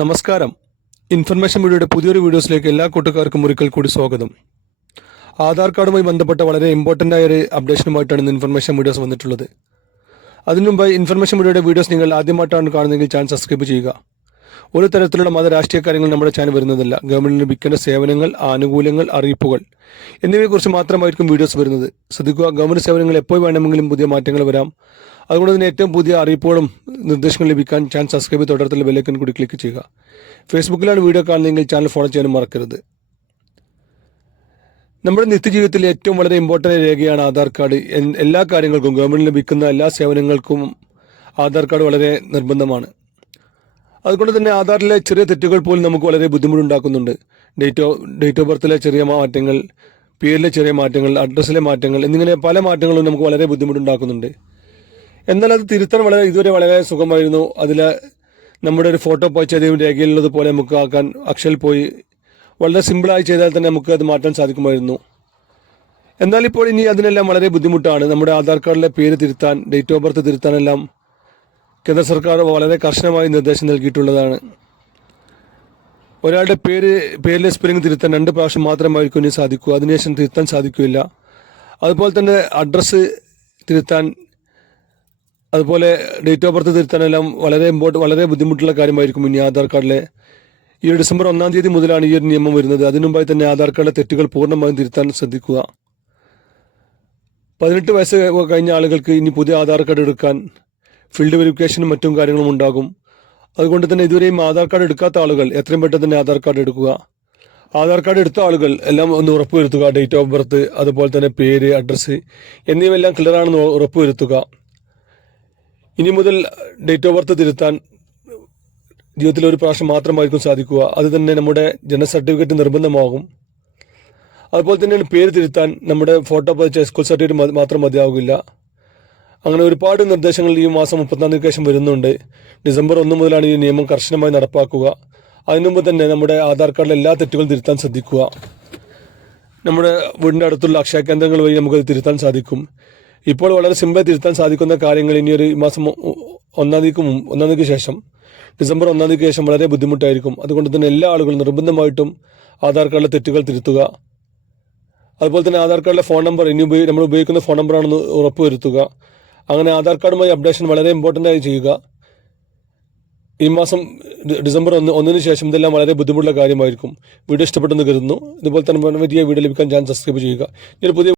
നമസ്കാരം. ഇൻഫർമേഷൻ മീഡിയയുടെ പുതിയൊരു വീഡിയോസിലേക്ക് എല്ലാ കൂട്ടുകാർക്കും ഒരിക്കൽ കൂടി സ്വാഗതം. ആധാർ കാർഡുമായി ബന്ധപ്പെട്ട വളരെ ഇമ്പോർട്ടൻ്റ് ആയ ഒരു അപ്ഡേഷനുമായിട്ടാണ് ഇന്ന് ഇൻഫർമേഷൻ വീഡിയോസ് വന്നിട്ടുള്ളത്. അതിനുമുമ്പായി ഇൻഫർമേഷൻ മീഡിയയുടെ വീഡിയോസ് നിങ്ങൾ ആദ്യമായിട്ടാണ് കാണുന്നതെങ്കിൽ ചാനൽ സബ്സ്ക്രൈബ് ചെയ്യുക. ഒരു തരത്തിലുള്ള മത രാഷ്ട്രീയ കാര്യങ്ങൾ നമ്മുടെ ചാനൽ വരുന്നതല്ല. ഗവൺമെന്റിന് ലഭിക്കേണ്ട സേവനങ്ങൾ, ആനുകൂല്യങ്ങൾ, അറിയിപ്പുകൾ എന്നിവയെക്കുറിച്ച് മാത്രമായിരിക്കും വീഡിയോസ് വരുന്നത്. ശ്രദ്ധിക്കുക, ഗവൺമെന്റ് സേവനങ്ങൾ എപ്പോൾ വേണമെങ്കിലും പുതിയ മാറ്റങ്ങൾ വരാം. അതുകൊണ്ട് തന്നെ ഏറ്റവും പുതിയ അറിയിപ്പുകളും നിർദ്ദേശങ്ങളും ലഭിക്കാൻ ചാനൽ സബ്സ്ക്രൈബ് ചെയ്ത് തൊട്ടടുത്തുള്ള ബെല്ലൈക്കൺ കൂടി ക്ലിക്ക് ചെയ്യുക. ഫേസ്ബുക്കിലാണ് വീഡിയോ കാണുന്നതെങ്കിൽ ചാനൽ ഫോളോ ചെയ്യാനും മറക്കരുത്. നമ്മുടെ നിത്യജീവിതത്തിൽ ഏറ്റവും വളരെ ഇമ്പോർട്ടൻ്റ് രേഖയാണ് ആധാർ കാർഡ്. എല്ലാ കാര്യങ്ങൾക്കും, ഗവൺമെന്റിന് ലഭിക്കുന്ന എല്ലാ സേവനങ്ങൾക്കും ആധാർ കാർഡ് വളരെ നിർബന്ധമാണ്. അതുകൊണ്ട് തന്നെ ആധാറിലെ ചെറിയ തെറ്റുകൾ പോലും നമുക്ക് വളരെ ബുദ്ധിമുട്ടുണ്ടാക്കുന്നുണ്ട്. ഡേറ്റ് ഓഫ് ബർത്തിലെ ചെറിയ മാറ്റങ്ങൾ, പേരിലെ ചെറിയ മാറ്റങ്ങൾ, അഡ്രസ്സിലെ മാറ്റങ്ങൾ എന്നിങ്ങനെ പല മാറ്റങ്ങളും നമുക്ക് വളരെ ബുദ്ധിമുട്ടുണ്ടാക്കുന്നുണ്ട്. എന്നാൽ അത് തിരുത്താൻ ഇതുവരെ വളരെ സുഖമായിരുന്നു. അതിൽ നമ്മുടെ ഒരു ഫോട്ടോ പോയി ചെയ്ത രേഖയിലുള്ളത് പോലെ നമുക്ക് ആക്കാൻ അക്ഷയിൽ പോയി വളരെ സിമ്പിളായി ചെയ്താൽ തന്നെ നമുക്ക് അത് മാറ്റാൻ സാധിക്കുമായിരുന്നു. എന്നാൽ ഇപ്പോൾ ഇനി അതിനെല്ലാം വളരെ ബുദ്ധിമുട്ടാണ്. നമ്മുടെ ആധാർ കാർഡിലെ പേര് തിരുത്താൻ, ഡേറ്റ് ഓഫ് ബർത്ത് തിരുത്താനെല്ലാം കേന്ദ്ര സർക്കാർ വളരെ കർശനമായി നിർദ്ദേശം നൽകിയിട്ടുള്ളതാണ്. ഒരാളുടെ പേരിലെ സ്പെല്ലിംഗ് തിരുത്താൻ 2 പ്രാവശ്യം മാത്രമായിരിക്കും ഇനി സാധിക്കൂ. അതിനുശേഷം തിരുത്താൻ സാധിക്കില്ല. അതുപോലെ തന്നെ അഡ്രസ്സ് തിരുത്താൻ, അതുപോലെ ഡേറ്റ് ഓഫ് ബർത്ത് തിരുത്താനെല്ലാം വളരെ ബുദ്ധിമുട്ടുള്ള കാര്യമായിരിക്കും ഇനി ആധാർ കാർഡിലെ. ഈ ഡിസംബർ 1-ാം തീയതി മുതലാണ് ഈ ഒരു നിയമം വരുന്നത്. അതിനുമുമ്പായി തന്നെ ആധാർ കാർഡിലെ തെറ്റുകൾ പൂർണ്ണമായും തിരുത്താൻ ശ്രദ്ധിക്കുക. 18 വയസ്സ് കഴിഞ്ഞ ആളുകൾക്ക് ഇനി പുതിയ ആധാർ കാർഡ് എടുക്കാൻ ഫീൽഡ് വെരിഫിക്കേഷനും മറ്റും കാര്യങ്ങളും ഉണ്ടാകും. അതുകൊണ്ട് തന്നെ ഇതുവരെയും ആധാർ കാർഡ് എടുക്കാത്ത ആളുകൾ എത്രയും പെട്ടെന്ന് തന്നെ ആധാർ കാർഡ് എടുക്കുക. ആധാർ കാർഡ് എടുത്ത ആളുകൾ എല്ലാം ഒന്ന് ഉറപ്പുവരുത്തുക. ഡേറ്റ് ഓഫ് ബർത്ത്, അതുപോലെ തന്നെ പേര്, അഡ്രസ്സ് എന്നിവയെല്ലാം ക്ലിയർ ആണെന്ന് ഉറപ്പുവരുത്തുക. ഇനി മുതൽ ഡേറ്റ് ഓഫ് ബർത്ത് തിരുത്താൻ ജീവിതത്തിൽ 1 പ്രാവശ്യം മാത്രമായിരിക്കും സാധിക്കുക. അത് തന്നെ നമ്മുടെ ജനന സർട്ടിഫിക്കറ്റ് നിർബന്ധമാകും. അതുപോലെ തന്നെയാണ് പേര് തിരുത്താൻ നമ്മുടെ ഫോട്ടോ പതിച്ച സ്കൂൾ സർട്ടിഫിക്കറ്റ് മാത്രം മതിയാകില്ല. അങ്ങനെ ഒരുപാട് നിർദ്ദേശങ്ങൾ ഈ മാസം 30-ാം തീയതിക്ക് ശേഷം വരുന്നുണ്ട്. ഡിസംബർ 1 മുതലാണ് ഈ നിയമം കർശനമായി നടപ്പാക്കുക. അതിനുമുമ്പ് തന്നെ നമ്മുടെ ആധാർ കാർഡിലെ എല്ലാ തെറ്റുകളും തിരുത്താൻ ശ്രദ്ധിക്കുക. നമ്മുടെ വീടിൻ്റെ അടുത്തുള്ള അക്ഷയ കേന്ദ്രങ്ങൾ വഴി നമുക്കത് തിരുത്താൻ സാധിക്കും. ഇപ്പോൾ വളരെ സിമ്പിൾ തിരുത്താൻ സാധിക്കുന്ന കാര്യങ്ങൾ ഇനി ഒരു മാസം 1-ാം തീയതിക്ക് ശേഷം, ഡിസംബർ 1-ാം തീയതിക്ക് ശേഷം വളരെ ബുദ്ധിമുട്ടായിരിക്കും. അതുകൊണ്ട് തന്നെ എല്ലാ ആളുകളും നിർബന്ധമായിട്ടും ആധാർ കാർഡിലെ തെറ്റുകൾ തിരുത്തുക. അതുപോലെ തന്നെ ആധാർ കാർഡിലെ ഫോൺ നമ്പർ നമ്മൾ ഉപയോഗിക്കുന്ന ഫോൺ നമ്പറാണെന്ന് ഉറപ്പുവരുത്തുക. അങ്ങനെ ആധാർ കാർഡുമായി അപ്ഡേഷൻ വളരെ ഇമ്പോർട്ടൻ്റ് ആയി ചെയ്യുക. ഈ മാസം ഡിസംബർ 1-ന് ശേഷം ഇതെല്ലാം വളരെ ബുദ്ധിമുട്ടുള്ള കാര്യമായിരിക്കും. വീഡിയോ ഇഷ്ടപ്പെട്ടെന്ന് കരുതുന്നു. ഇതുപോലെ തന്നെ വലിയ വീഡിയോ ലഭിക്കാൻ ചാനൽ സബ്സ്ക്രൈബ് ചെയ്യുക. പുതിയ